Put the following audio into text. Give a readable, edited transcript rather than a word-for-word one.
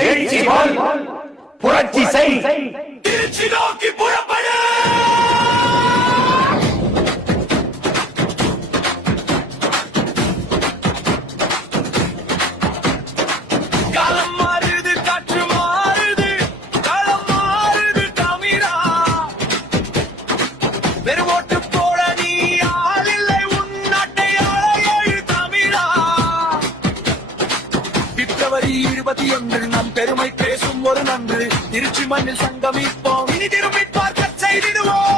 எழுச்சி போல் புரட்சி செய். திருச்சி நோக்கி புறப்படு. காலம் மாறுது, காற்று மாறுது, களம் மாறுது தமிழா. வெறும் ஓட்டு போட நீ ஆள் இல்லை, உன் நாட்டை ஆள எழு தமிழா. பிப்ரவரி 21 நம் பெருமை பேசும் ஒரு நன்று. திருச்சி மண்ணில் சங்கமிப்போம், இனி திரும்பி பார்க்க செய்திடுவோம்.